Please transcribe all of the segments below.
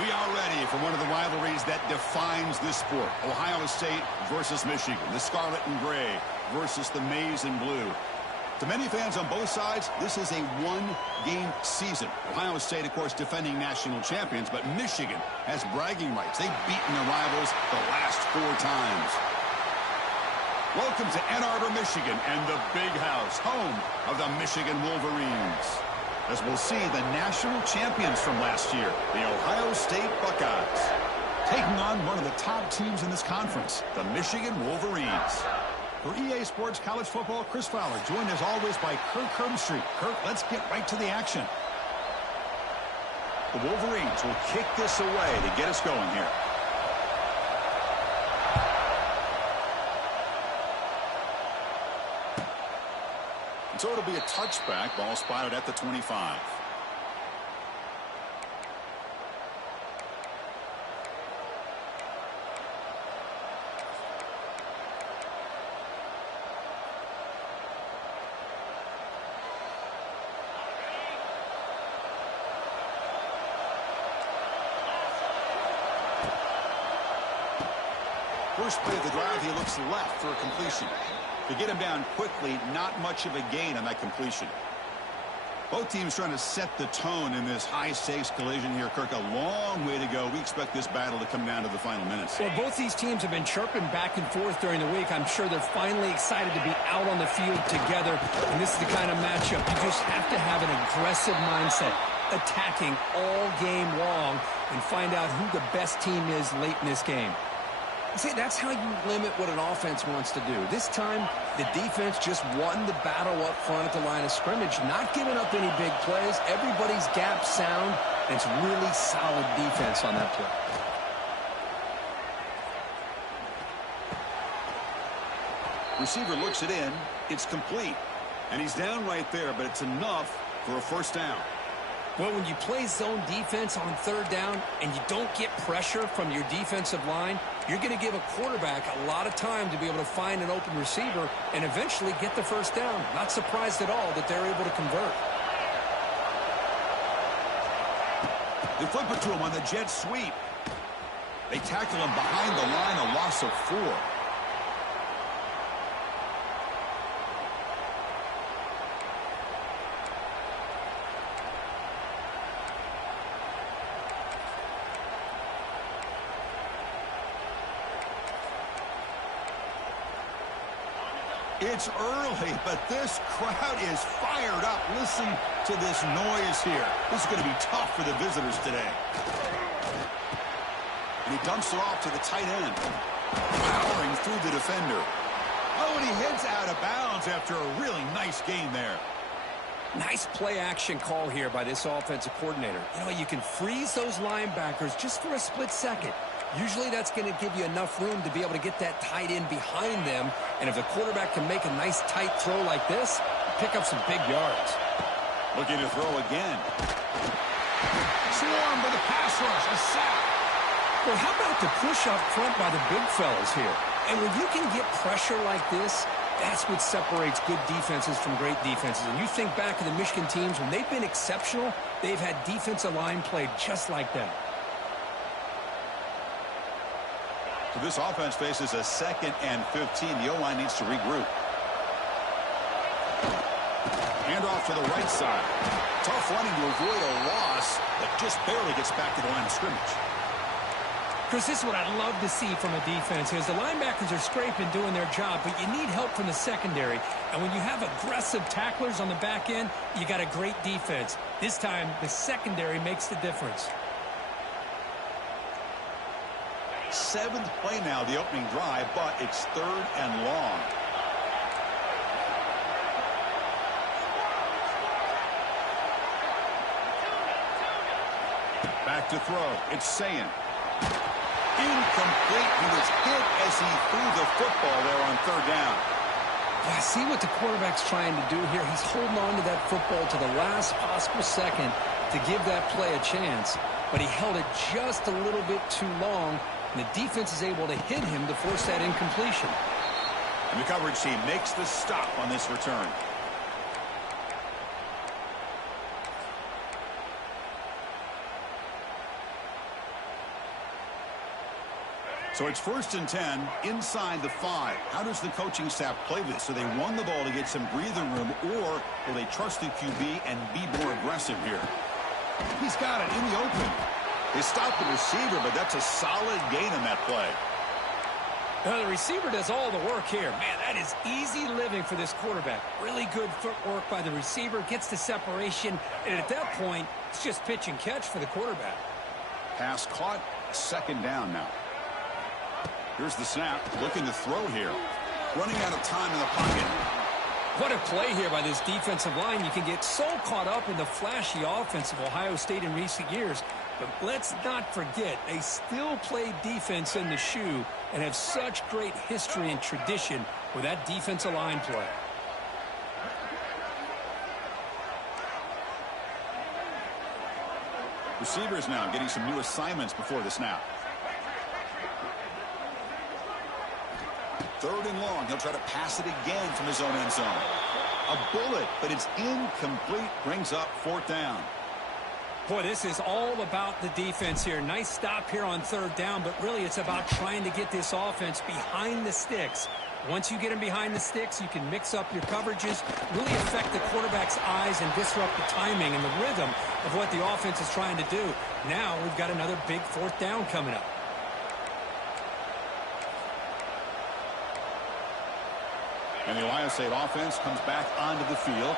We are ready for one of the rivalries that defines this sport. Ohio State versus Michigan. The scarlet and gray versus the maize and blue. To many fans on both sides, this is a one-game season. Ohio State, of course, defending national champions, but Michigan has bragging rights. They've beaten their rivals the last 4 times. Welcome to Ann Arbor, Michigan, and the Big House, home of the Michigan Wolverines. As we'll see the national champions from last year, the Ohio State Buckeyes, taking on one of the top teams in this conference, the Michigan Wolverines. For EA Sports College Football, Chris Fowler, joined as always by Kirk Herbstreit. Kirk, let's get right to the action. The Wolverines will kick this away to get us going here. So it'll be a touchback, ball spotted at the 25. First play of the drive, he looks left for a completion. To get him down quickly, not much of a gain on that completion. Both teams trying to set the tone in this high-stakes collision here. Kirk, a long way to go. We expect this battle to come down to the final minutes. Well, both these teams have been chirping back and forth during the week. I'm sure they're finally excited to be out on the field together. And this is the kind of matchup you just have to have an aggressive mindset, attacking all game long, and find out who the best team is late in this game. See, that's how you limit what an offense wants to do. This time, the defense just won the battle up front at the line of scrimmage, not giving up any big plays. Everybody's gap sound, and it's really solid defense on that play. Receiver looks it in. It's complete. And he's down right there, but it's enough for a first down. Well, when you play zone defense on third down and you don't get pressure from your defensive line, you're going to give a quarterback a lot of time to be able to find an open receiver and eventually get the first down. Not surprised at all that they're able to convert. They flip it to him on the jet sweep. They tackle him behind the line, a loss of 4. It's early, but this crowd is fired up. Listen to this noise here. This is going to be tough for the visitors today. And he dumps it off to the tight end. Powering through the defender. Oh, and he heads out of bounds after a really nice gain there. Nice play-action call here by this offensive coordinator. You know, you can freeze those linebackers just for a split second. Usually that's going to give you enough room to be able to get that tight end behind them. And if the quarterback can make a nice tight throw like this, pick up some big yards. Looking to throw again. Swarmed by the pass rush. A sack. Well, how about the push up front by the big fellas here? And when you can get pressure like this, that's what separates good defenses from great defenses. And you think back to the Michigan teams, when they've been exceptional, they've had defensive line played just like that. So this offense faces a 2nd and 15. The O-line needs to regroup. Handoff to the right side. Tough running to avoid a loss that just barely gets back to the line of scrimmage. Chris, this is what I'd love to see from a defense is the linebackers are scraping, doing their job, but you need help from the secondary. And when you have aggressive tacklers on the back end, you got a great defense. This time, the secondary makes the difference. 7th play now, the opening drive, but it's 3rd and long. Back to throw. It's Sayin. Incomplete. He was hit as he threw the football there on 3rd down. Yeah, see what the quarterback's trying to do here. He's holding on to that football to the last possible second to give that play a chance. But he held it just a little bit too long. And the defense is able to hit him to force that incompletion. And the coverage team makes the stop on this return. So it's 1st and 10 inside the 5. How does the coaching staff play this? So they run the ball to get some breathing room, or will they trust the QB and be more aggressive here? He's got it in the open. They stopped the receiver, but that's a solid gain on that play. Now, the receiver does all the work here. Man, that is easy living for this quarterback. Really good footwork by the receiver, gets the separation, and at that point, it's just pitch and catch for the quarterback. Pass caught, 2nd down now. Here's the snap, looking to throw here. Running out of time in the pocket. What a play here by this defensive line. You can get so caught up in the flashy offense of Ohio State in recent years. But let's not forget, they still play defense in the shoe and have such great history and tradition with that defensive line play. Receivers now getting some new assignments before the snap. 3rd and long. He'll try to pass it again from his own end zone. A bullet, but it's incomplete. Brings up 4th down. Boy, this is all about the defense here. Nice stop here on 3rd down, but really it's about trying to get this offense behind the sticks. Once you get them behind the sticks, you can mix up your coverages, really affect the quarterback's eyes and disrupt the timing and the rhythm of what the offense is trying to do. Now we've got another big 4th down coming up. And the Ohio State offense comes back onto the field.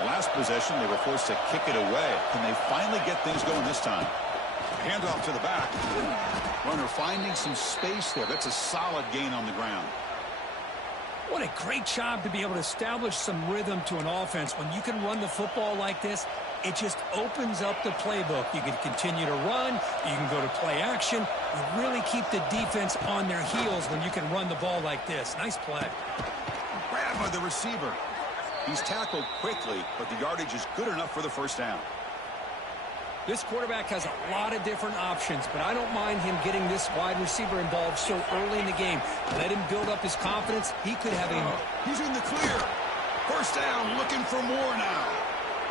Last possession, they were forced to kick it away. Can they finally get things going this time? Handoff to the back. Runner finding some space there. That's a solid gain on the ground. What a great job to be able to establish some rhythm to an offense. When you can run the football like this, it just opens up the playbook. You can continue to run. You can go to play action. You really keep the defense on their heels when you can run the ball like this. Nice play. Grab by the receiver. He's tackled quickly, but the yardage is good enough for the 1st down. This quarterback has a lot of different options, but I don't mind him getting this wide receiver involved so early in the game. Let him build up his confidence. He could have a... He's in the clear. 1st down, looking for more now.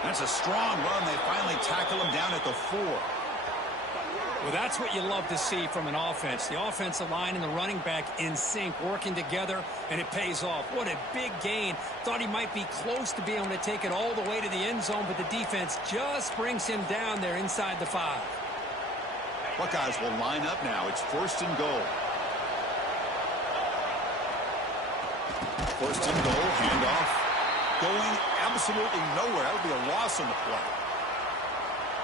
That's a strong run. They finally tackle him down at the 4. Well, that's what you love to see from an offense. The offensive line and the running back in sync, working together, and it pays off. What a big gain. Thought he might be close to being able to take it all the way to the end zone, but the defense just brings him down there inside the 5. Buckeyes will line up now. It's 1st and goal. 1st and goal, handoff. Going absolutely nowhere. That would be a loss on the play.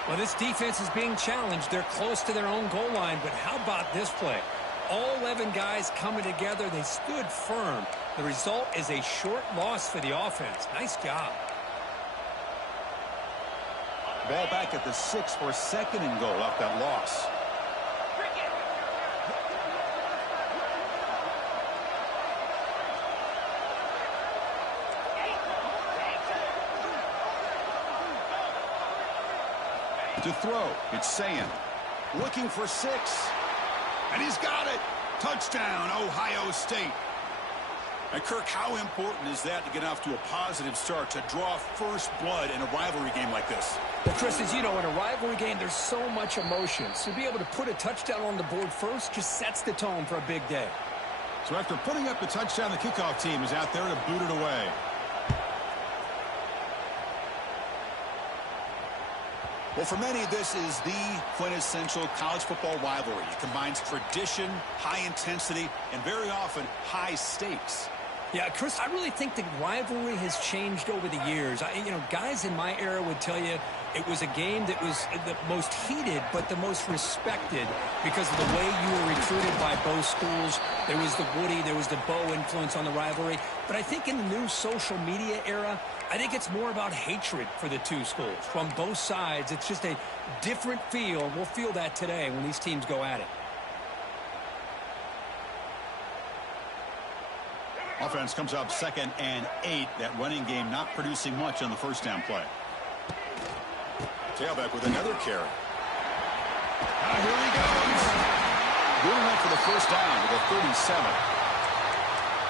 Well, this defense is being challenged. They're close to their own goal line, but how about this play? All 11 guys coming together. They stood firm. The result is a short loss for the offense. Nice job. Ball back at the 6 for 2nd and goal off that loss. To throw, it's Sayan. Looking for 6. And he's got it. Touchdown, Ohio State. And Kirk, how important is that to get off to a positive start, to draw first blood in a rivalry game like this? Well, Chris, as you know, in a rivalry game, there's so much emotion. So to be able to put a touchdown on the board first just sets the tone for a big day. So after putting up the touchdown, the kickoff team is out there to boot it away. Well, for many, this is the quintessential college football rivalry. It combines tradition, high intensity, and very often high stakes. Yeah, Chris, I really think the rivalry has changed over the years. Guys in my era would tell you it was a game that was the most heated but the most respected because of the way you were recruited by both schools. There was the Woody, there was the Bo influence on the rivalry. But I think in the new social media era, I think it's more about hatred for the two schools. From both sides, it's just a different feel. We'll feel that today when these teams go at it. Offense comes up 2nd and 8. That running game not producing much on the first down play. Tailback with another carry. Here he goes. Going up for the first down with a 37.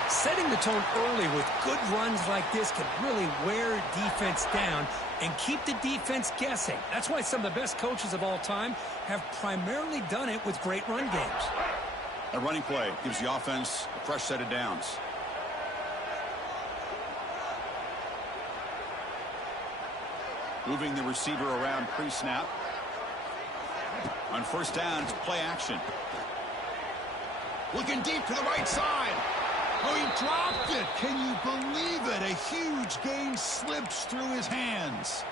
Setting the tone early with good runs like this can really wear defense down and keep the defense guessing. That's why some of the best coaches of all time have primarily done it with great run games. A running play gives the offense a fresh set of downs. Moving the receiver around pre-snap. On first down, it's play action. Looking deep to the right side. Oh, he dropped it. Can you believe it? A huge gain slips through his hands.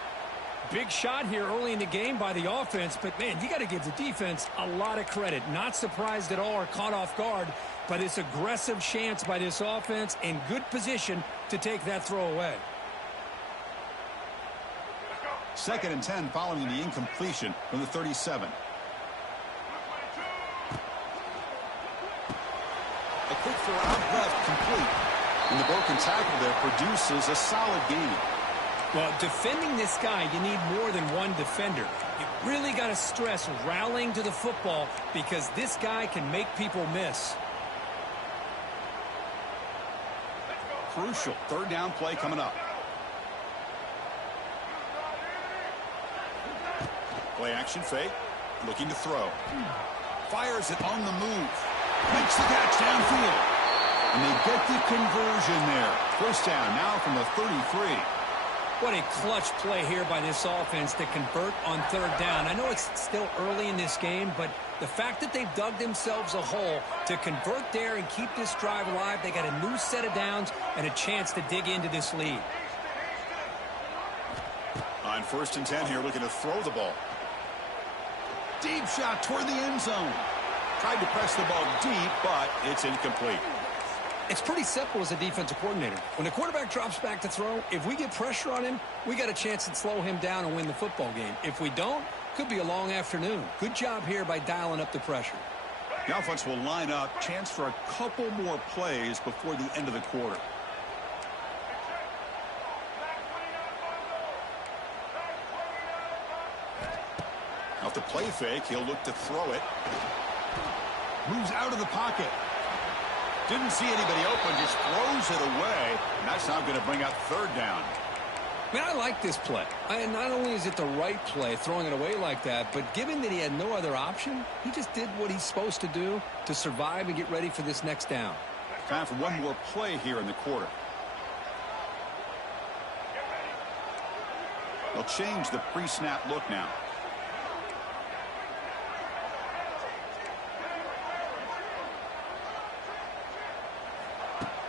Big shot here early in the game by the offense, but, man, you got to give the defense a lot of credit. Not surprised at all or caught off guard by this aggressive chance by this offense in good position to take that throw away. 2nd and 10 following the incompletion from the 37. A quick throw out left, complete. And the broken tackle there produces a solid gain. Well, defending this guy, you need more than one defender. You really got to stress rallying to the football because this guy can make people miss. Crucial 3rd down play coming up. Play action fake. Looking to throw. Fires it on the move. Makes the catch downfield. And they get the conversion there. 1st down now from the 33. What a clutch play here by this offense to convert on 3rd down. I know it's still early in this game, but the fact that they've dug themselves a hole to convert there and keep this drive alive, they got a new set of downs and a chance to dig into this lead. On 1st and 10 here, looking to throw the ball. Deep shot toward the end zone. Tried to press the ball deep, but it's incomplete. It's pretty simple as a defensive coordinator. When the quarterback drops back to throw, if we get pressure on him, we got a chance to slow him down and win the football game. If we don't, could be a long afternoon. Good job here by dialing up the pressure. The offense will line up. Chance for a couple more plays before the end of the quarter. Off the play fake, he'll look to throw it. Moves out of the pocket. Didn't see anybody open, just throws it away. And that's now going to bring up 3rd down. Man, I like this play. Not only is it the right play, throwing it away like that, but given that he had no other option, he just did what he's supposed to do to survive and get ready for this next down. Time for one more play here in the quarter. They'll change the pre-snap look now.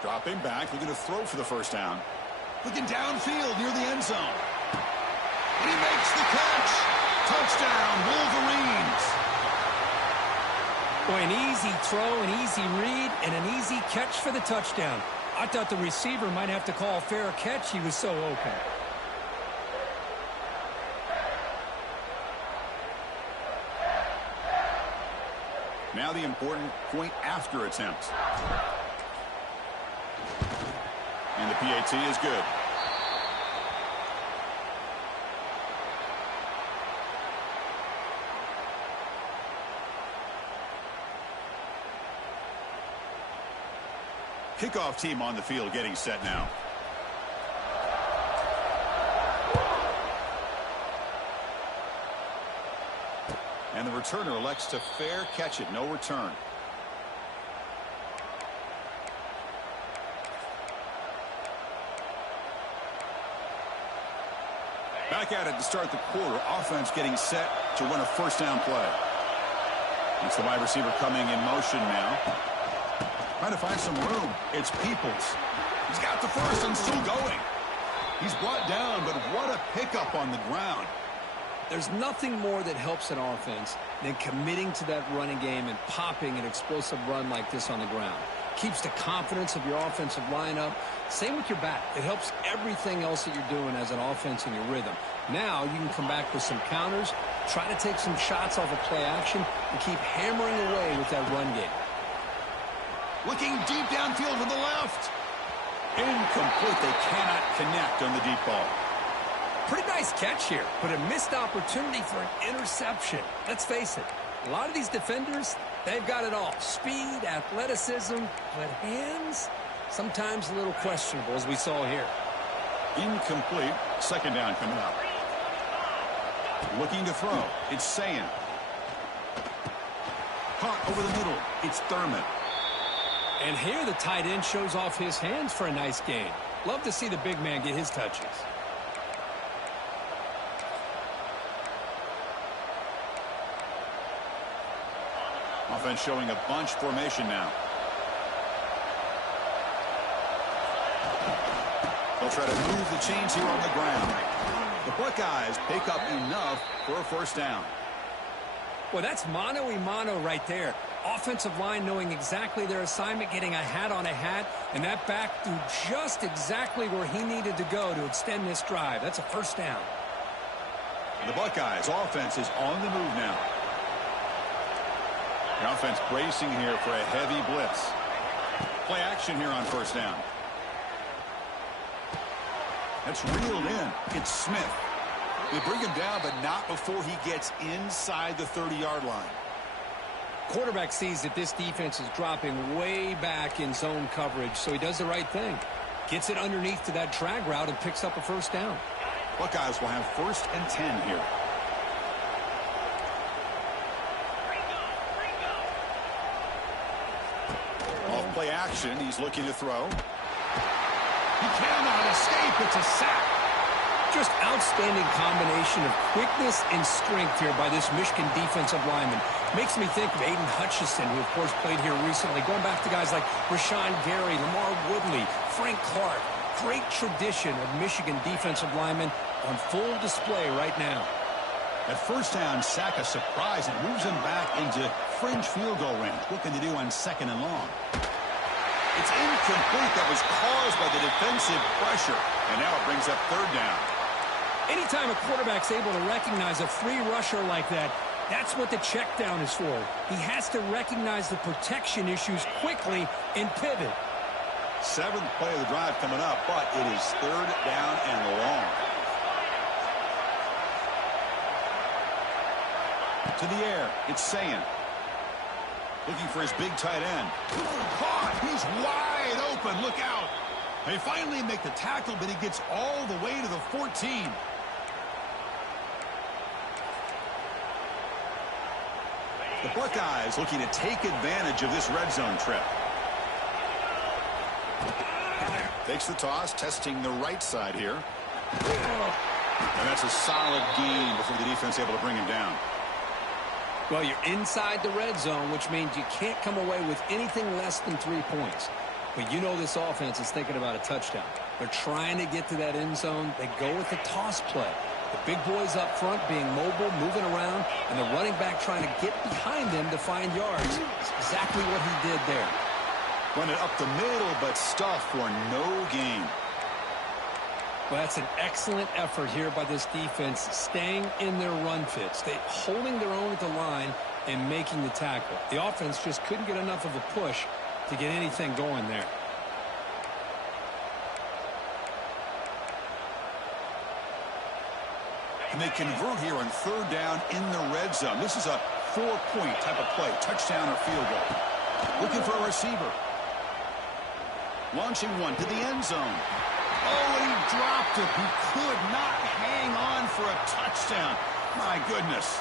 Dropping back, looking to throw for the 1st down. Looking downfield near the end zone. And he makes the catch. Touchdown, Wolverines. Boy, an easy throw, an easy read, and an easy catch for the touchdown. I thought the receiver might have to call a fair catch. He was so open. Now the important point after attempt. And the PAT is good. Kickoff team on the field getting set now. And the returner elects to fair catch it. No return. Back at it to start the quarter. Offense getting set to run a 1st down play. It's the wide receiver coming in motion now. Trying to find some room. It's Peoples. He's got the 1st and still going. He's brought down, but what a pickup on the ground. There's nothing more that helps an offense than committing to that running game and popping an explosive run like this on the ground. Keeps the confidence of your offensive lineup. Same with your back. It helps everything else that you're doing as an offense in your rhythm. Now you can come back with some counters, try to take some shots off of play action, and keep hammering away with that run game. Looking deep downfield to the left. Incomplete. They cannot connect on the deep ball. Pretty nice catch here, but a missed opportunity for an interception. Let's face it, a lot of these defenders, they've got it all. Speed, athleticism, but hands, sometimes a little questionable, as we saw here. Incomplete. 2nd down coming up. Looking to throw. It's Sayan. Caught over the middle. It's Thurman. And here the tight end shows off his hands for a nice gain. Love to see the big man get his touches. Offense showing a bunch formation now. They'll try to move the chains here on the ground. The Buckeyes pick up enough for a first down. Well, that's mano-a-mano right there. Offensive line knowing exactly their assignment, getting a hat on a hat, and that back threw just exactly where he needed to go to extend this drive. That's a first down. The Buckeyes offense is on the move now. The offense bracing here for a heavy blitz. Play action here on first down. That's reeled in. It's Smith. They bring him down, but not before he gets inside the 30-yard line. Quarterback sees that this defense is dropping way back in zone coverage, so he does the right thing. Gets it underneath to that drag route and picks up a first down. Buckeyes will have 1st and 10 here. Off play action. He's looking to throw. He cannot escape. It's a sack. Just outstanding combination of quickness and strength here by this Michigan defensive lineman. Makes me think of Aiden Hutchinson, who, of course, played here recently. Going back to guys like Rashawn Gary, Lamar Woodley, Frank Clark. Great tradition of Michigan defensive linemen on full display right now. At first down, sack a surprise. It moves him back into fringe field goal range. Looking to do on 2nd and long. It's incomplete. That was caused by the defensive pressure. And now it brings up 3rd down. Anytime a quarterback's able to recognize a free rusher like that, that's what the check down is for. He has to recognize the protection issues quickly and pivot. 7th play of the drive coming up, but it is 3rd down and long. To the air, it's Sayan. Looking for his big tight end. Caught! He's wide open. Look out. They finally make the tackle, but he gets all the way to the 14. The Buckeyes looking to take advantage of this red zone trip. Takes the toss, testing the right side here. And that's a solid gain before the defense able to bring him down. Well, you're inside the red zone, which means you can't come away with anything less than 3 points. But you know this offense is thinking about a touchdown. They're trying to get to that end zone. They go with the toss play. The big boys up front being mobile, moving around, and the running back trying to get behind them to find yards. It's exactly what he did there. Run it up the middle, but stuff for no gain. Well, that's an excellent effort here by this defense, staying in their run fits. They holding their own at the line and making the tackle. The offense just couldn't get enough of a push to get anything going there. And they convert here on 3rd down in the red zone. This is a 4-point type of play, touchdown or field goal. Looking for a receiver. Launching one to the end zone. Oh, and he dropped it. He could not hang on for a touchdown. My goodness.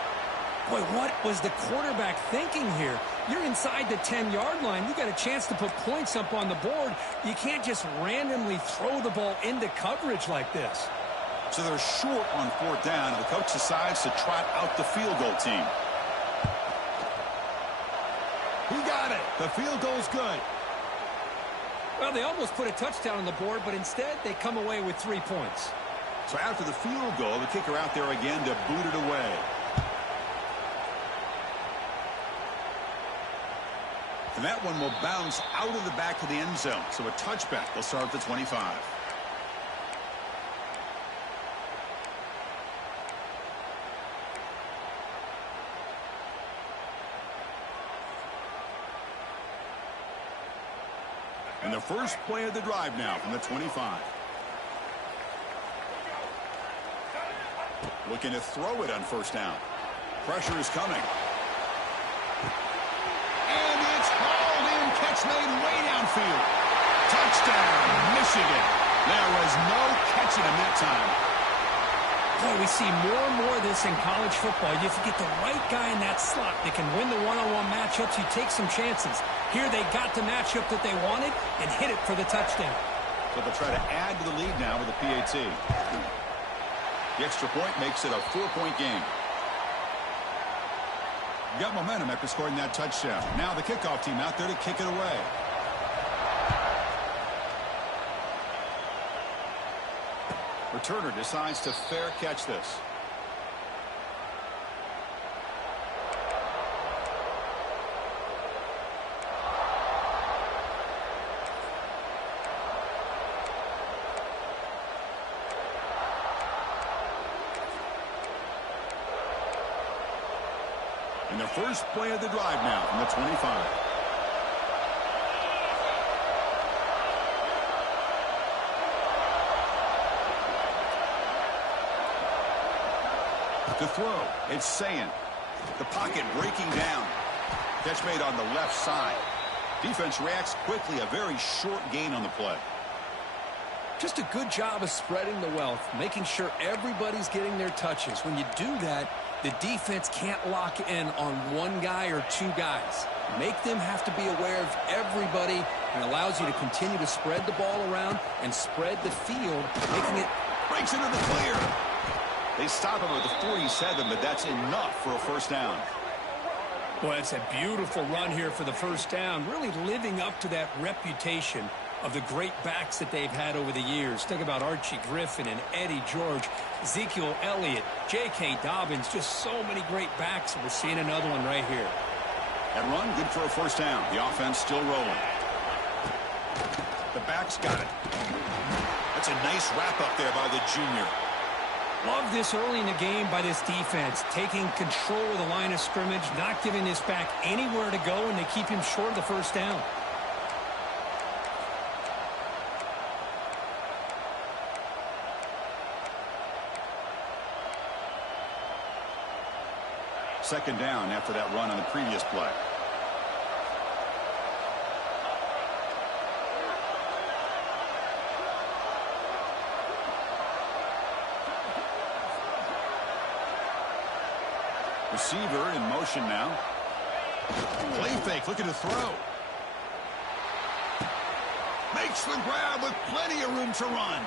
Boy, what was the quarterback thinking here? You're inside the 10-yard line. You got a chance to put points up on the board. You can't just randomly throw the ball into coverage like this. So they're short on 4th down, and the coach decides to trot out the field goal team. He got it. The field goal's good. Well, they almost put a touchdown on the board, but instead they come away with 3 points. So after the field goal, the kicker out there again to boot it away. And that one will bounce out of the back of the end zone. So a touchback will start at the 25. And the first play of the drive now from the 25. Looking to throw it on 1st down. Pressure is coming. And it's hauled in. Catch made way downfield. Touchdown, Michigan. There was no catching him that time. Boy, we see more and more of this in college football. If you get the right guy in that slot that can win the one-on-one matchups, you take some chances. Here they got the matchup that they wanted and hit it for the touchdown. So they'll try to add to the lead now with a PAT. The extra point makes it a 4-point game. Got momentum after scoring that touchdown. Now the kickoff team out there to kick it away. Returner decides to fair catch this. And the first play of the drive now from the 25. To throw, it's saying the pocket breaking down. Catch made on the left side. Defense reacts quickly, a very short gain on the play. Just a good job of spreading the wealth, making sure everybody's getting their touches. When you do that, the defense can't lock in on one guy or two guys. Make them have to be aware of everybody, and allows you to continue to spread the ball around and spread the field, making it breaks into the clear. They stop him at the 47, but that's enough for a first down. Well, it's a beautiful run here for the first down, really living up to that reputation of the great backs that they've had over the years. Think about Archie Griffin and Eddie George, Ezekiel Elliott, J.K. Dobbins, just so many great backs, and we're seeing another one right here. That run, good for a first down. The offense still rolling. The back's got it. That's a nice wrap-up there by the junior. Love this early in the game by this defense, taking control of the line of scrimmage, not giving this back anywhere to go, and they keep him short of the first down. Second down after that run on the previous play. Receiver in motion now. Play fake, looking to throw. Makes the grab with plenty of room to run.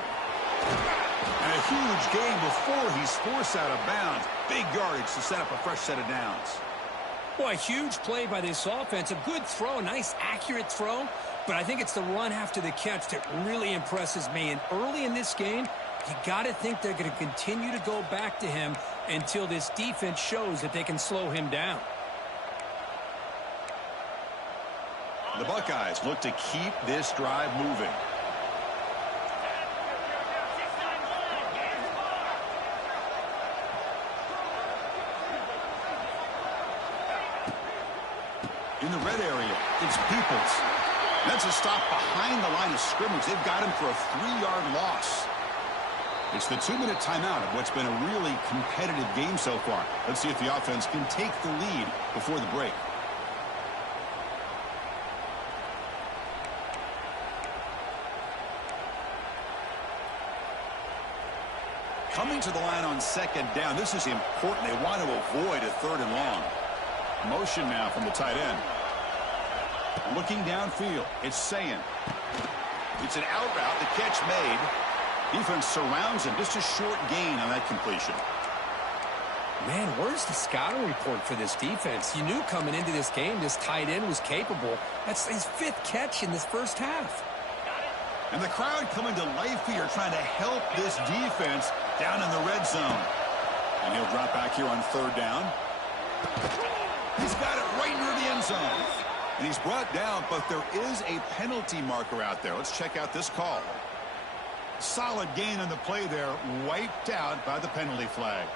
And a huge gain before he's forced out of bounds. Big yardage to set up a fresh set of downs. Boy, a huge play by this offense. A good throw, a nice accurate throw. But I think it's the run after the catch that really impresses me. And early in this game, you got to think they're going to continue to go back to him until this defense shows that they can slow him down. The Buckeyes look to keep this drive moving. In the red area, it's Peoples. That's a stop behind the line of scrimmage. They've got him for a 3-yard loss. It's the 2-minute timeout of what's been a really competitive game so far. Let's see if the offense can take the lead before the break. Coming to the line on second down. This is important. They want to avoid a 3rd and long. Motion now from the tight end. Looking downfield. It's saying. It's an out route. The catch made. Defense surrounds him. Just a short gain on that completion. Man, where's the scouting report for this defense? You knew coming into this game this tight end was capable. That's his 5th catch in this first half. And the crowd coming to life here, trying to help this defense down in the red zone. And he'll drop back here on 3rd down. He's got it right near the end zone. And he's brought down, but there is a penalty marker out there. Let's check out this call. Solid gain on the play there, wiped out by the penalty flag.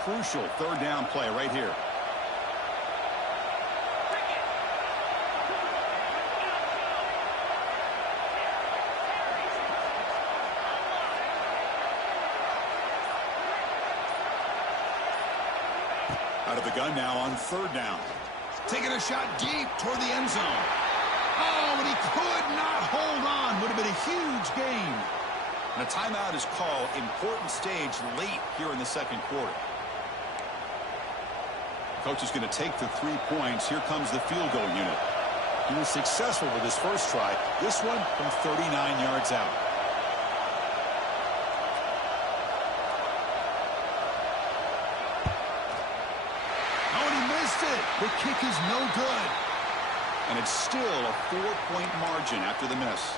Crucial 3rd down play right here. Out of the gun now on 3rd down. Taking a shot deep toward the end zone. Oh, and he could not hold on. Would have been a huge gain. And a timeout is called. Important stage late here in the second quarter. Coach is going to take the 3 points. Here comes the field goal unit. He was successful with his first try. This one from 39 yards out. Oh, and he missed it. The kick is no good. And it's still a 4-point margin after the miss.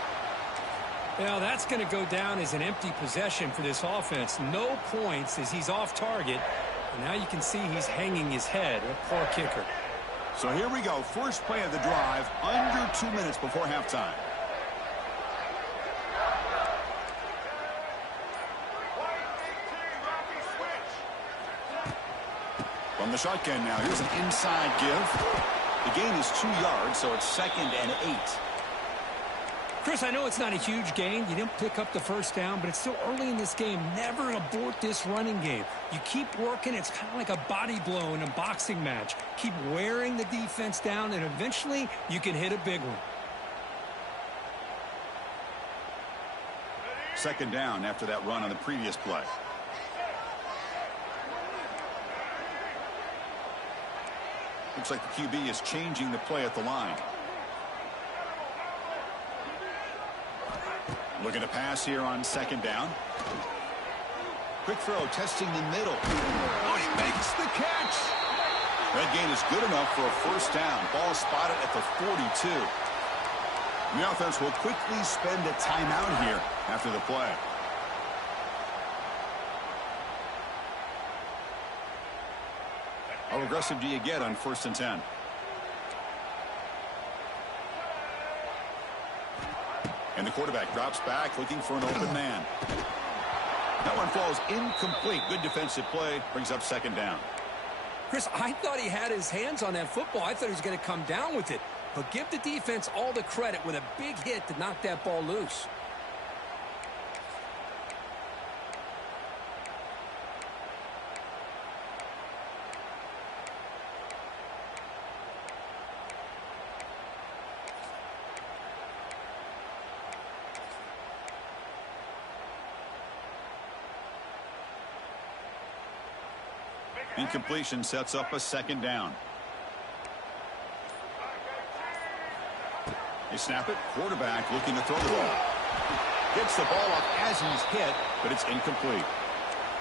Well, that's going to go down as an empty possession for this offense. No points as he's off target. And now you can see he's hanging his head. A poor kicker. So here we go. First play of the drive, under 2 minutes before halftime. From the shotgun now. Here's an inside give. The gain is 2 yards, so it's 2nd and 8. Chris, I know it's not a huge gain. You didn't pick up the first down, but it's still early in this game. Never abort this running game. You keep working. It's kind of like a body blow in a boxing match. Keep wearing the defense down, and eventually you can hit a big one. Second down after that run on the previous play. Looks like the QB is changing the play at the line. Looking to pass here on second down. Quick throw, testing the middle. Oh, he makes the catch. That gain is good enough for a first down. Ball spotted at the 42. The offense will quickly spend a timeout here after the play. How aggressive do you get on 1st and 10? And the quarterback drops back, looking for an open man. That one falls incomplete. Good defensive play. Brings up second down. Chris, I thought he had his hands on that football. I thought he was going to come down with it. But give the defense all the credit with a big hit to knock that ball loose. Incompletion sets up a second down. They snap it. Quarterback looking to throw the ball. Gets the ball up as he's hit, but it's incomplete.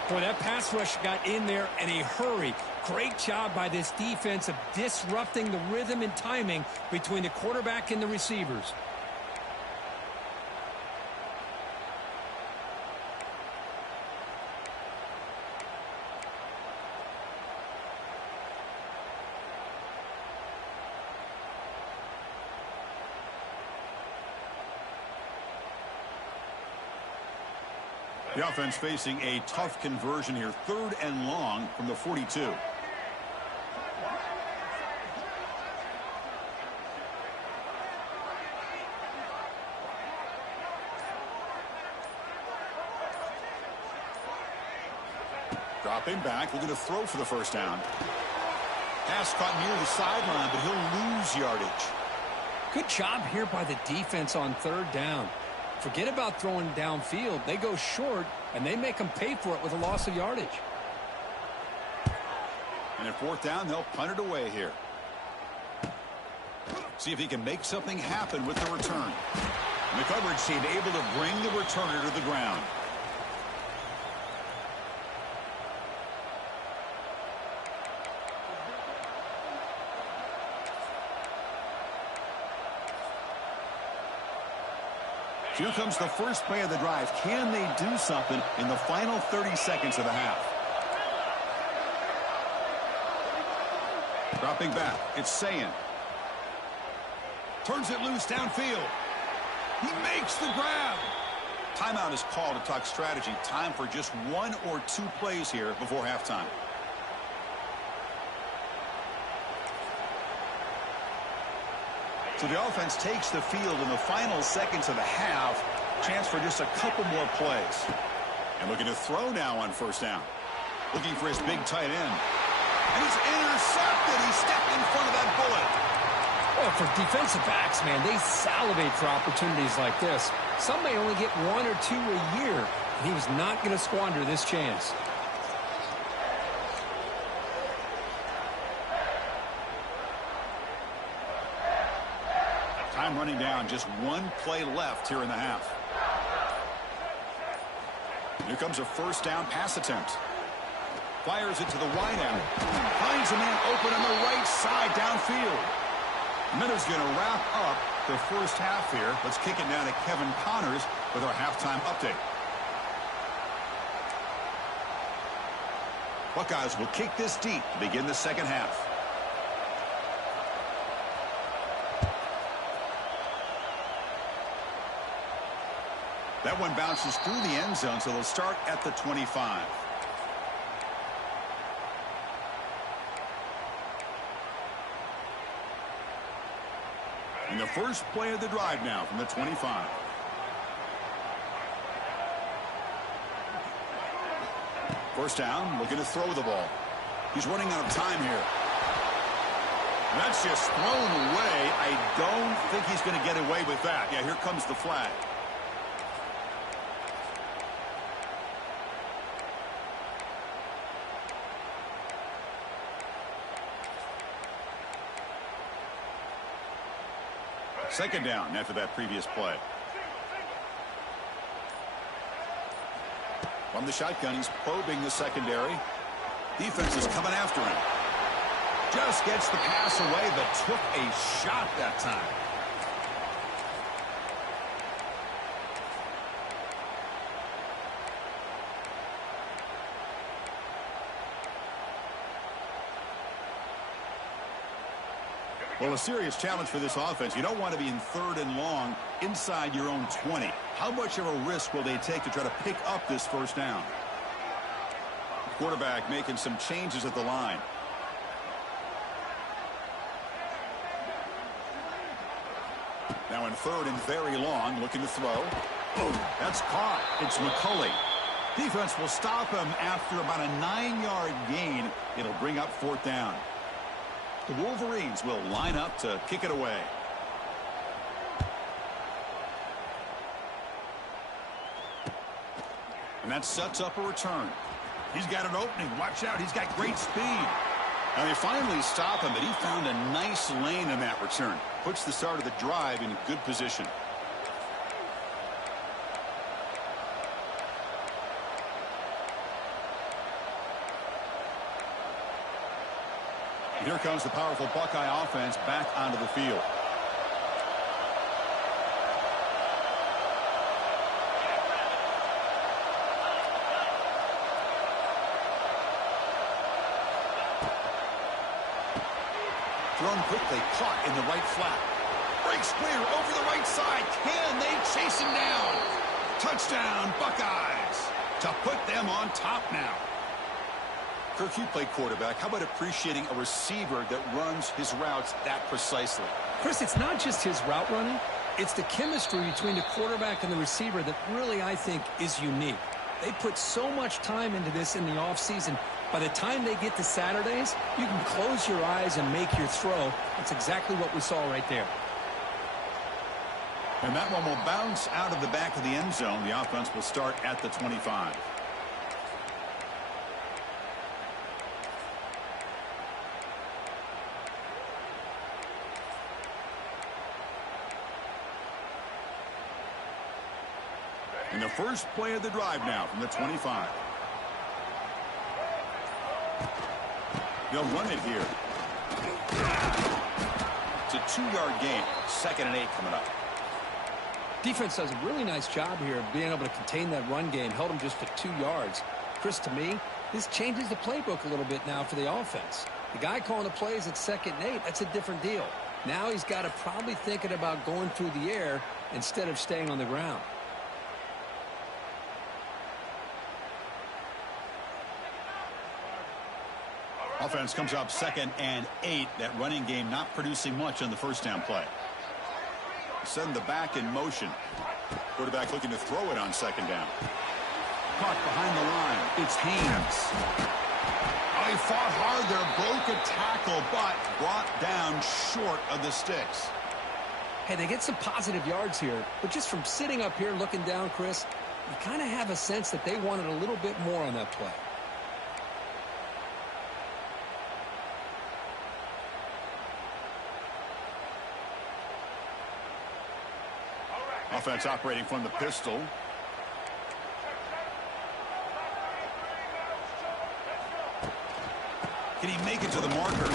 Boy, that pass rush got in there in a hurry. Great job by this defense of disrupting the rhythm and timing between the quarterback and the receivers. The offense facing a tough conversion here. 3rd and long from the 42. Dropping back, looking to throw for the first down. Pass caught near the sideline, but he'll lose yardage. Good job here by the defense on 3rd down. Forget about throwing downfield. They go short, and they make them pay for it with a loss of yardage. And at 4th down, they'll punt it away here. See if he can make something happen with the return. And the coverage team able to bring the returner to the ground. Here comes the first play of the drive. Can they do something in the final 30 seconds of the half? Dropping back, it's Sayan. Turns it loose downfield. He makes the grab. Timeout is called to talk strategy. Time for just 1 or 2 plays here before halftime. So the offense takes the field in the final seconds of the half. Chance for just a couple more plays. And looking to throw now on 1st down. Looking for his big tight end. And he's intercepted. He stepped in front of that bullet. Well, for defensive backs, man, they salivate for opportunities like this. Some may only get 1 or 2 a year. He was not going to squander this chance. Time running down, just 1 play left here in the half. Here comes a first down pass attempt. Fires it to the wide out. Finds a man open on the right side downfield. Miller's going to wrap up the first half here. Let's kick it now to Kevin Connors with our halftime update. Buckeyes will kick this deep to begin the second half. That one bounces through the end zone, so they'll start at the 25. And the first play of the drive now from the 25. First down, looking to throw the ball. He's running out of time here. That's just thrown away. I don't think he's going to get away with that. Yeah, here comes the flag. Second down after that previous play. From the shotgun, he's probing the secondary. Defense is coming after him. Just gets the pass away, but took a shot that time. Well, a serious challenge for this offense. You don't want to be in 3rd and long inside your own 20. How much of a risk will they take to try to pick up this first down? Quarterback making some changes at the line. Now in 3rd and very long, looking to throw. Oh, that's caught. It's McCulley. Defense will stop him after about a 9-yard gain. It'll bring up 4th down. The Wolverines will line up to kick it away. And that sets up a return. He's got an opening. Watch out. He's got great speed. Now they finally stop him, but he found a nice lane in that return. Puts the start of the drive in good position. Here comes the powerful Buckeye offense back onto the field. Thrown quickly, caught in the right flat. Breaks clear over the right side. Can they chase him down? Touchdown, Buckeyes, to put them on top now. Kirk, you play quarterback. How about appreciating a receiver that runs his routes that precisely? Chris, it's not just his route running. It's the chemistry between the quarterback and the receiver that really, I think, is unique. They put so much time into this in the offseason. By the time they get to Saturdays, you can close your eyes and make your throw. That's exactly what we saw right there. And that one will bounce out of the back of the end zone. The offense will start at the 25. And the first play of the drive now from the 25. They'll run it here. It's a 2-yard gain. 2nd and 8 coming up. Defense does a really nice job here of being able to contain that run game. Held them just to 2 yards. Chris, to me, this changes the playbook a little bit now for the offense. The guy calling the plays at 2nd and 8, that's a different deal. Now he's got to probably thinking about going through the air instead of staying on the ground. Offense comes up 2nd and 8. That running game not producing much on the first down play. Send the back in motion. Quarterback looking to throw it on 2nd down. Caught behind the line. It's Haynes. he fought hard there, broke a tackle, but brought down short of the sticks. Hey, they get some positive yards here, but just from sitting up here looking down, Chris, you kind of have a sense that they wanted a little bit more on that play. Offense operating from the pistol. Can he make it to the marker?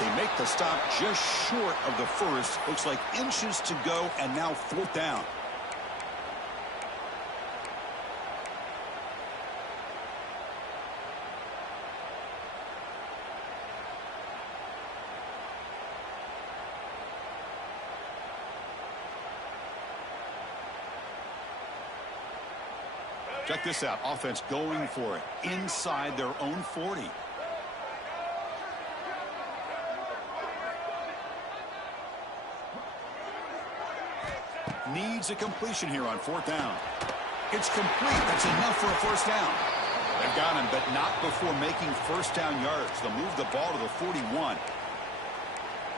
They make the stop just short of the first. Looks like inches to go, and now 4th down. Check this out. Offense going for it inside their own 40. Needs a completion here on 4th down. It's complete. That's enough for a 1st down. They've got him, but not before making 1st down yards. They'll move the ball to the 41.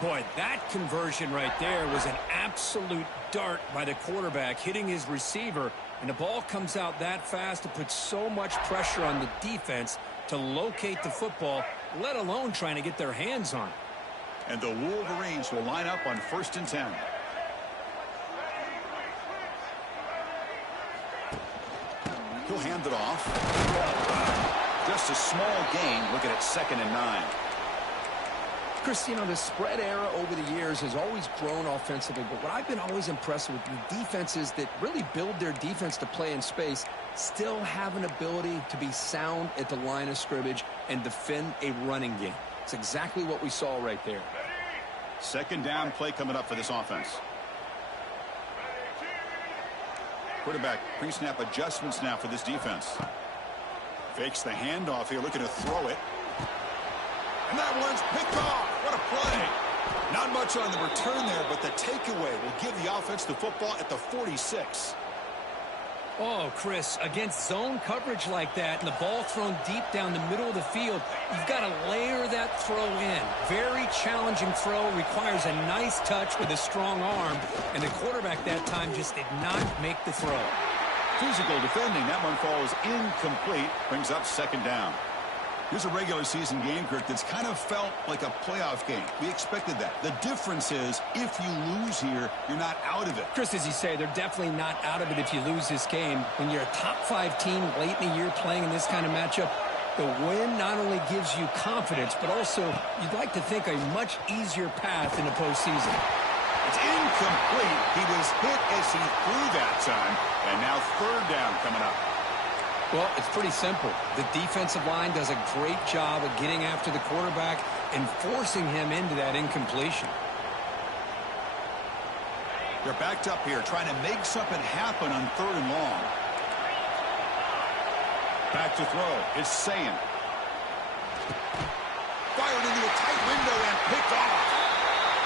Boy, that conversion right there was an absolute dart by the quarterback, hitting his receiver, and the ball comes out that fast. It puts so much pressure on the defense to locate the football, let alone trying to get their hands on it. And the Wolverines will line up on 1st and 10. He'll hand it off. Just a small gain. Look at it, 2nd and 9. Chris, you know, the spread era over the years has always grown offensively, but what I've been always impressed with the defenses that really build their defense to play in space still have an ability to be sound at the line of scrimmage and defend a running game. It's exactly what we saw right there. 2nd down play coming up for this offense. Quarterback pre-snap adjustments now for this defense. Fakes the handoff here, looking to throw it. And that one's picked off. What a play. Not much on the return there, but the takeaway will give the offense the football at the 46. Oh, Chris, against zone coverage like that and the ball thrown deep down the middle of the field, you've got to layer that throw in. Very challenging throw, requires a nice touch with a strong arm, and the quarterback that time just did not make the throw. Physical defending. That one falls incomplete. Brings up 2nd down. Here's a regular season game, Kirk, that's kind of felt like a playoff game. We expected that. The difference is if you lose here, you're not out of it. Chris, as you say, they're definitely not out of it if you lose this game. When you're a top-5 team late in the year playing in this kind of matchup, the win not only gives you confidence, but also you'd like to think a much easier path in the postseason. It's incomplete. He was hit as he threw that time, and now 3rd down coming up. Well, it's pretty simple. The defensive line does a great job of getting after the quarterback and forcing him into that incompletion. They're backed up here, trying to make something happen on 3rd and long. Back to throw. It's Sayan. Fired into a tight window and picked off.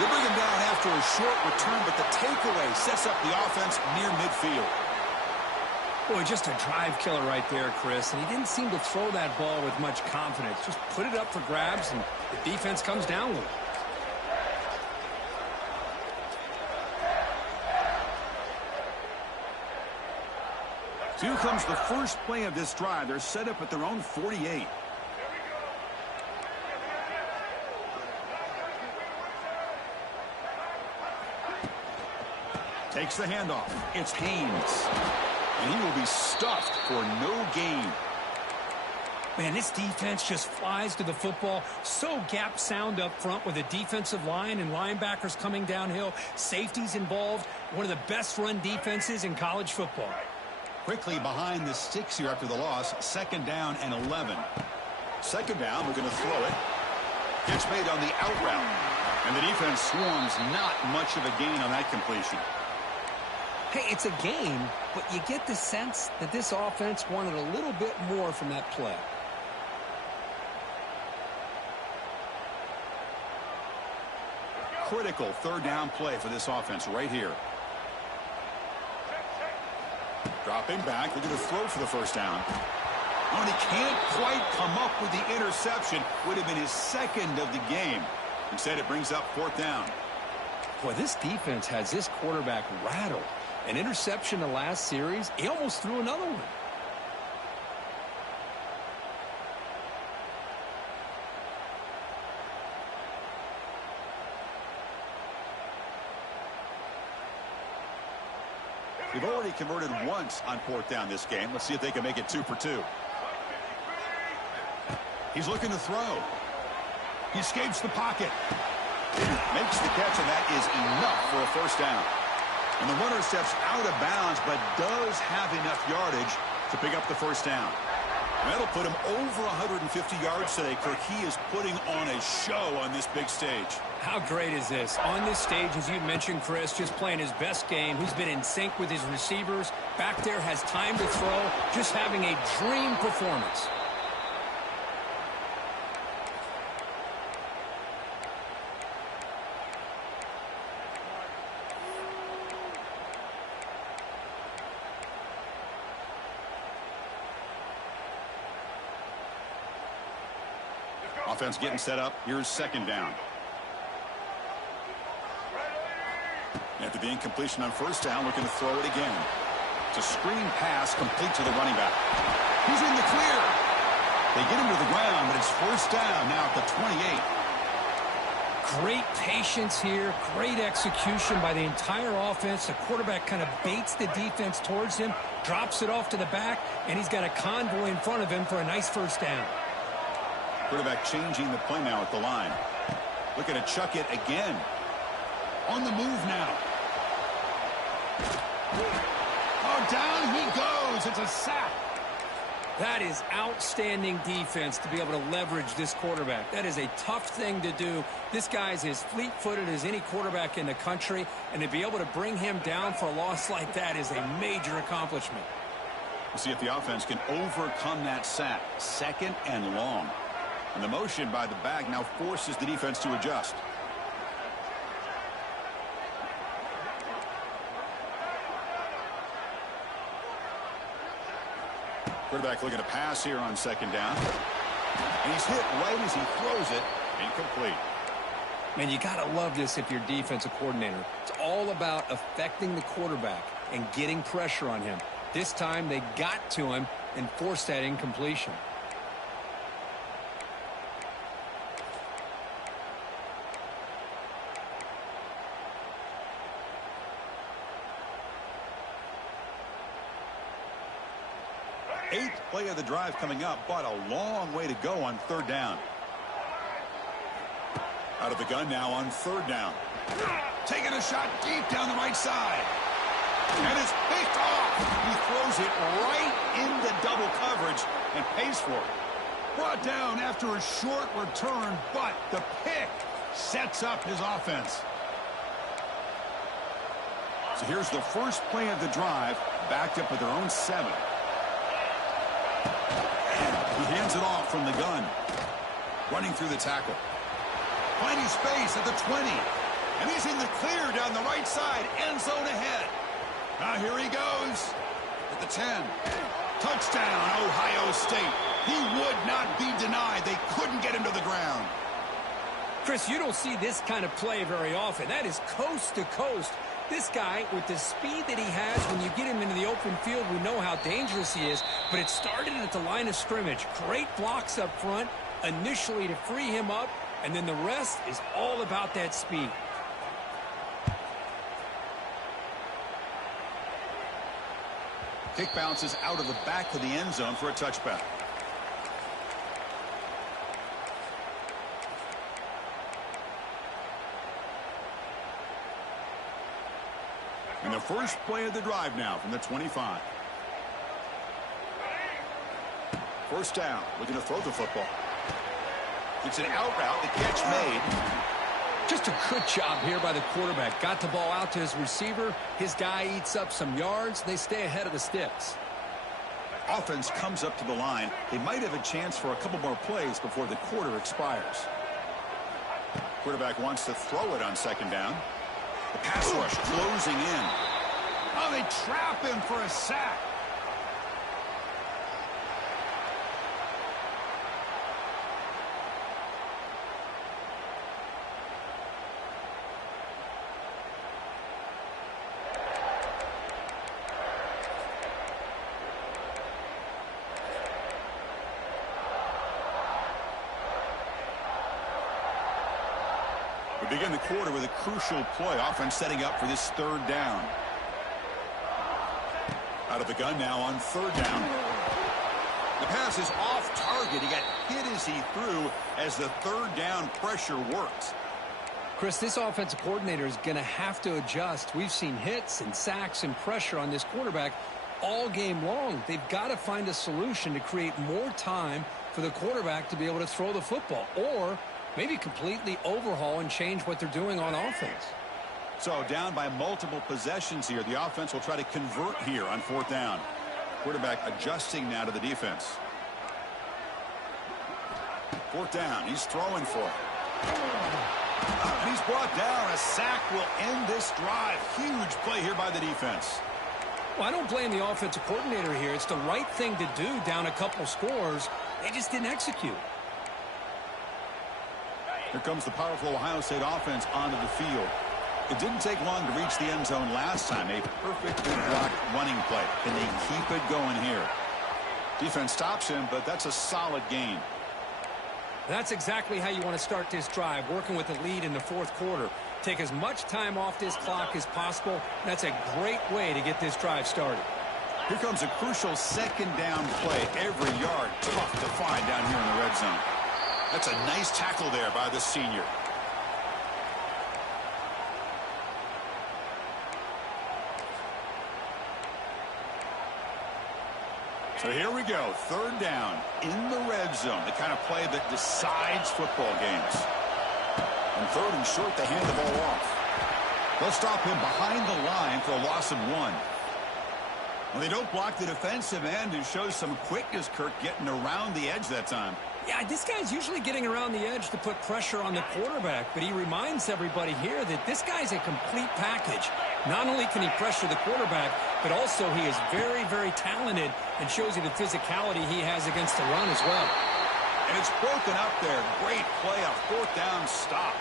They bring him down after a short return, but the takeaway sets up the offense near midfield. Boy, just a drive killer right there, Chris. And he didn't seem to throw that ball with much confidence. Just put it up for grabs, and the defense comes down with it. So here comes the first play of this drive. They're set up at their own 48. Takes the handoff. It's Haynes. And he will be stuffed for no gain. Man, this defense just flies to the football. So gap sound up front with a defensive line and linebackers coming downhill. Safeties involved. One of the best run defenses in college football. Quickly behind the sticks here after the loss. 2nd down and 11. 2nd down, we're going to throw it. Gets made on the out route. And the defense swarms, not much of a gain on that completion. Hey, it's a game, but you get the sense that this offense wanted a little bit more from that play. Critical 3rd down play for this offense right here. Dropping back, looking to throw for the 1st down. Oh, and he can't quite come up with the interception. Would have been his second of the game. Instead, it brings up fourth down. Boy, this defense has this quarterback rattled. An interception the last series, he almost threw another one. They've already converted once on fourth down this game. Let's see if they can make it 2 for 2. He's looking to throw. He escapes the pocket. Makes the catch, and that is enough for a first down. And the runner steps out of bounds, but does have enough yardage to pick up the first down. That'll put him over 150 yards today. Kirk, he is putting on a show on this big stage. How great is this? On this stage, as you mentioned, Chris, just playing his best game. He's been in sync with his receivers. Back there, has time to throw. Just having a dream performance. Offense getting set up. Here's second down. After the incompletion on first down, looking to throw it again. It's a screen pass complete to the running back. He's in the clear. They get him to the ground, but it's first down now at the 28. Great patience here. Great execution by the entire offense. The quarterback kind of baits the defense towards him, drops it off to the back, and he's got a convoy in front of him for a nice first down. Quarterback changing the play now at the line. Looking to chuck it again. On the move now. Oh, down he goes. It's a sack. That is outstanding defense to be able to leverage this quarterback. That is a tough thing to do. This guy's as fleet-footed as any quarterback in the country, and to be able to bring him down for a loss like that is a major accomplishment. We'll see if the offense can overcome that sack. Second and long. And the motion by the back now forces the defense to adjust. Quarterback looking to pass here on second down. And he's hit right as he throws it. Incomplete. Man, you got to love this if you're defensive coordinator. It's all about affecting the quarterback and getting pressure on him. This time they got to him and forced that incompletion. Eighth play of the drive coming up, but a long way to go on third down. Out of the gun now on third down. Taking a shot deep down the right side. And it's picked off. He throws it right into double coverage and pays for it. Brought down after a short return, but the pick sets up his offense. So here's the first play of the drive, backed up with their own 7. He hands it off from the gun. Running through the tackle. Finding space at the 20. And he's in the clear down the right side. End zone ahead. Now here he goes. At the 10. Touchdown, Ohio State. He would not be denied. They couldn't get him to the ground. Chris, you don't see this kind of play very often. That is coast to coast. This guy, with the speed that he has, when you get him into the open field, we know how dangerous he is. But it started at the line of scrimmage. Great blocks up front, initially to free him up, and then the rest is all about that speed. Kick bounces out of the back of the end zone for a touchback. And the first play of the drive now from the 25. First down, looking to throw the football. It's an out route, the catch made. Just a good job here by the quarterback. Got the ball out to his receiver. His guy eats up some yards. They stay ahead of the sticks. Offense comes up to the line. They might have a chance for a couple more plays before the quarter expires. Quarterback wants to throw it on second down. The pass rush closing in. Oh, they trap him for a sack. We begin the quarter with a crucial play. Offense setting up for this third down. Out of the gun now on third down. The pass is off target. He got hit as he threw as the third down pressure works. Chris, this offensive coordinator is going to have to adjust. We've seen hits and sacks and pressure on this quarterback all game long. They've got to find a solution to create more time for the quarterback to be able to throw the football, or maybe completely overhaul and change what they're doing on offense. So down by multiple possessions here. The offense will try to convert here on fourth down. Quarterback adjusting now to the defense. Fourth down. He's throwing for it. And he's brought down. A sack will end this drive. Huge play here by the defense. Well, I don't blame the offensive coordinator here. It's the right thing to do down a couple scores. They just didn't execute. Here comes the powerful Ohio State offense onto the field. It didn't take long to reach the end zone last time. A perfectly blocked running play. Can they keep it going here? Defense stops him, but that's a solid gain. That's exactly how you want to start this drive, working with the lead in the fourth quarter. Take as much time off this clock as possible. That's a great way to get this drive started. Here comes a crucial second down play. Every yard tough to find down here in the red zone. That's a nice tackle there by the senior. So here we go. Third down in the red zone. The kind of play that decides football games. And third and short, they hand the ball off. They'll stop him behind the line for a loss of 1. Well, they don't block the defensive end, who shows some quickness, Kirk, getting around the edge that time. Yeah, this guy's usually getting around the edge to put pressure on the quarterback, but he reminds everybody here that this guy's a complete package. Not only can he pressure the quarterback, but also he is very, very talented and shows you the physicality he has against the run as well. And it's broken up there. Great play, a fourth down stop.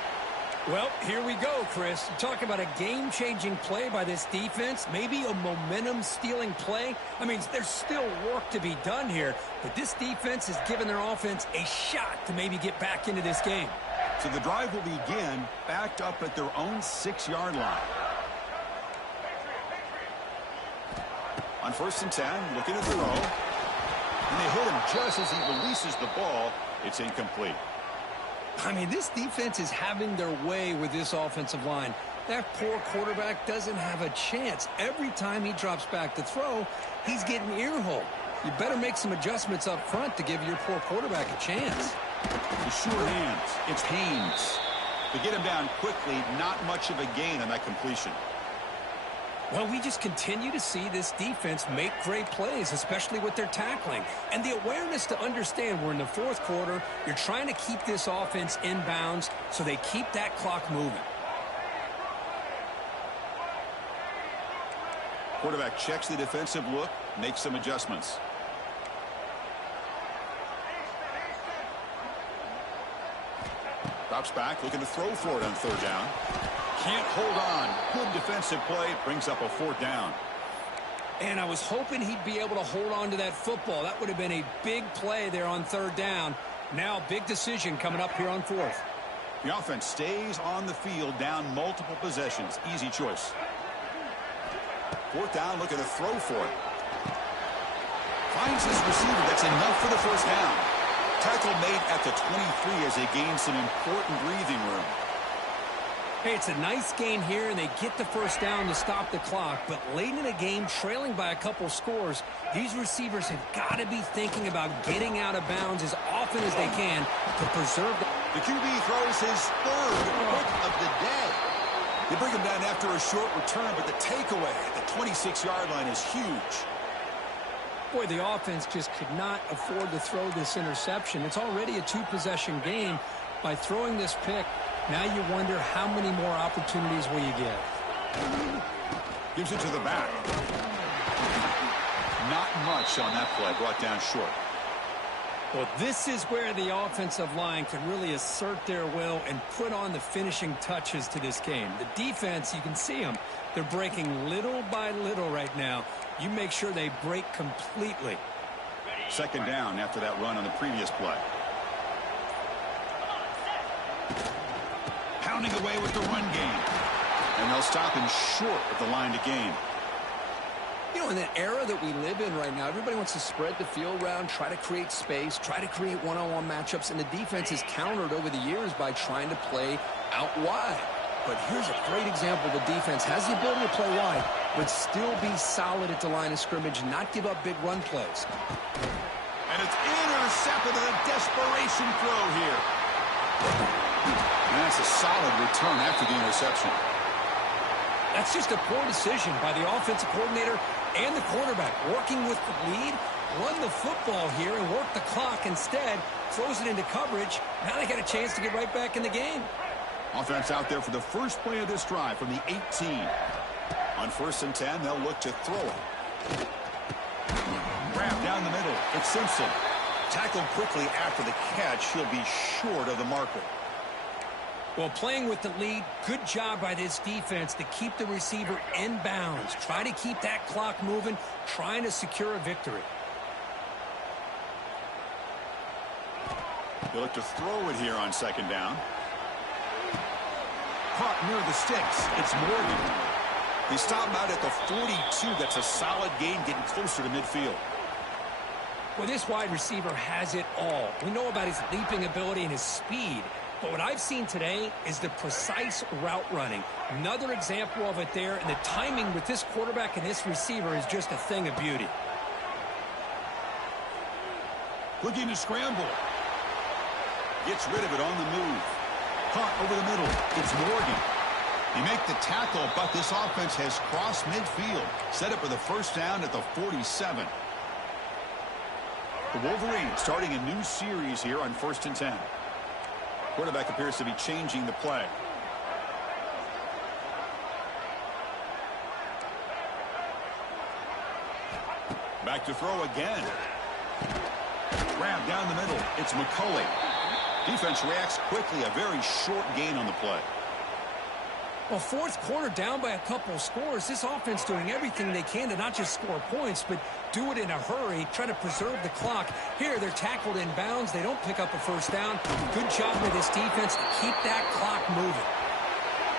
Well, here we go, Chris. Talk about a game-changing play by this defense, maybe a momentum-stealing play. I mean, there's still work to be done here, but this defense has given their offense a shot to maybe get back into this game. So the drive will begin backed up at their own 6-yard line. On 1st and 10, looking to throw. And they hit him just as he releases the ball. It's incomplete. I mean, this defense is having their way with this offensive line. That poor quarterback doesn't have a chance. Every time he drops back to throw, he's getting earholed. You better make some adjustments up front to give your poor quarterback a chance. The sure hands. It's Haynes. To get him down quickly, not much of a gain on that completion. Well, we just continue to see this defense make great plays, especially with their tackling. And the awareness to understand we're in the fourth quarter, you're trying to keep this offense in bounds so they keep that clock moving. Quarterback checks the defensive look, makes some adjustments. Drops back, looking to throw for it on third down. Can't hold on. Good defensive play. Brings up a fourth down. And I was hoping he'd be able to hold on to that football. That would have been a big play there on third down. Now, big decision coming up here on fourth. The offense stays on the field, down multiple possessions. Easy choice. Fourth down, looking to throw for it. Finds his receiver. That's enough for the first down. Tackle made at the 23 as they gain some important breathing room. Hey, it's a nice gain here, and they get the first down to stop the clock. But late in the game, trailing by a couple scores, these receivers have got to be thinking about getting out of bounds as often as they can to preserve the QB throws his third pick of the day. They bring him down after a short return, but the takeaway at the 26-yard line is huge. Boy, the offense just could not afford to throw this interception. It's already a two-possession game. By throwing this pick, now you wonder how many more opportunities will you get. Gives it to the back. Not much on that play, brought down short. Well, this is where the offensive line can really assert their will and put on the finishing touches to this game. The defense, you can see them. They're breaking little by little right now. You make sure they break completely. Second down after that run on the previous play. pounding away with the run game. And they'll stop him short of the line to gain. You know, in the era that we live in right now, everybody wants to spread the field around, try to create space, try to create one-on-one matchups, and the defense has countered over the years by trying to play out wide. But here's a great example. The defense has the ability to play wide, but still be solid at the line of scrimmage, not give up big run plays. And it's intercepted with a desperation throw here. And that's a solid return after the interception. That's just a poor decision by the offensive coordinator and the quarterback. Working with the lead, run the football here and work the clock. Instead, throws it into coverage. Now they got a chance to get right back in the game. Offense out there for the first play of this drive from the 18. On 1st and 10, they'll look to throw it. Grab down the middle. It's Simpson. Tackled quickly after the catch. He'll be short of the marker. Well, playing with the lead, good job by this defense to keep the receiver in bounds. Try to keep that clock moving, trying to secure a victory. They look to throw it here on 2nd down. Caught near the sticks. It's Morgan. They stop him out at the 42. That's a solid gain, getting closer to midfield. Well, this wide receiver has it all. We know about his leaping ability and his speed. But what I've seen today is the precise route running. Another example of it there, and the timing with this quarterback and this receiver is just a thing of beauty. Looking to scramble. Gets rid of it on the move. Caught over the middle. It's Morgan. He make the tackle, but this offense has crossed midfield. Set up for the 1st down at the 47. The Wolverines starting a new series here on 1st and 10. Quarterback appears to be changing the play. Back to throw again. Grab down the middle. It's McCulley. Defense reacts quickly. A very short gain on the play. Well, 4th quarter down by a couple of scores. This offense doing everything they can to not just score points, but do it in a hurry, try to preserve the clock. Here, they're tackled in bounds. They don't pick up a 1st down. Good job by this defense to keep that clock moving.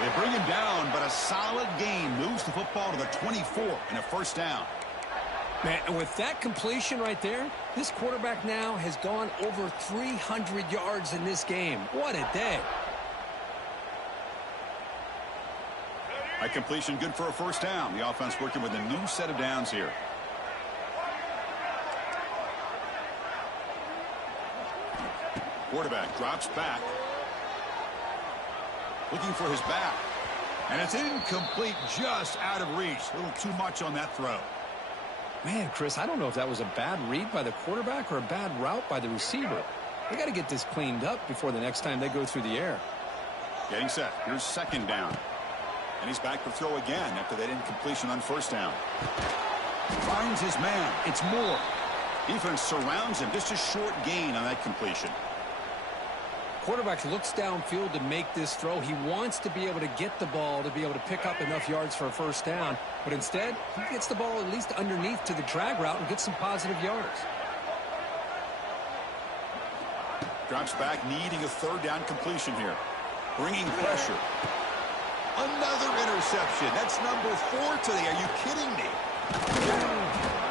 They bring him down, but a solid gain moves the football to the 24 and a 1st down. Man, and with that completion right there, this quarterback now has gone over 300 yards in this game. What a day. That completion good for a 1st down. The offense working with a new set of downs here. Quarterback drops back. Looking for his back. And it's incomplete, just out of reach. A little too much on that throw. Man, Chris, I don't know if that was a bad read by the quarterback or a bad route by the receiver. They got to get this cleaned up before the next time they go through the air. Getting set. Here's 2nd down. And he's back to throw again after that incompletion on 1st down. Finds his man. It's Moore. Defense surrounds him. Just a short gain on that completion. Quarterback looks downfield to make this throw. He wants to be able to get the ball to be able to pick up enough yards for a 1st down. But instead, he gets the ball at least underneath to the drag route and gets some positive yards. Drops back, needing a 3rd down completion here. Bringing pressure. Another interception. That's number 4 today. Are you kidding me?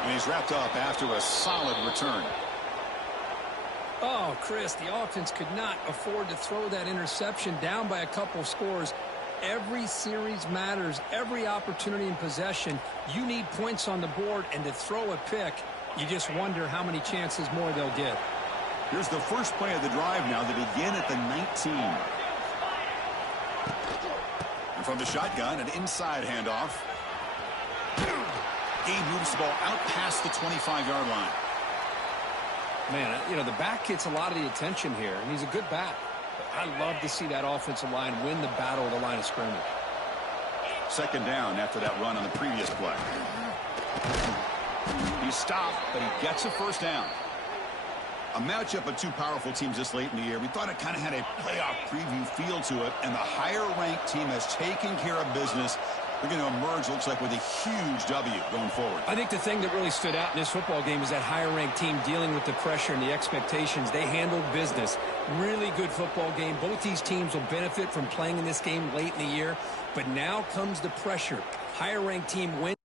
And he's wrapped up after a solid return. Oh, Chris, the offense could not afford to throw that interception down by a couple scores. Every series matters. Every opportunity in possession. You need points on the board, and to throw a pick, you just wonder how many chances more they'll get. Here's the first play of the drive now. They begin at the 19. And from the shotgun, an inside handoff. Gabe moves the ball out past the 25-yard line. Man, you know, the back gets a lot of the attention here, and he's a good back. But I love to see that offensive line win the battle of the line of scrimmage. 2nd down after that run on the previous play. He stopped, but he gets a 1st down. A matchup of two powerful teams this late in the year. We thought it kind of had a playoff preview feel to it, and the higher-ranked team has taken care of business They're going to emerge, looks like, with a huge W going forward. I think the thing that really stood out in this football game is that higher-ranked team dealing with the pressure and the expectations. They handled business. Really good football game. Both these teams will benefit from playing in this game late in the year. But now comes the pressure. Higher-ranked team wins.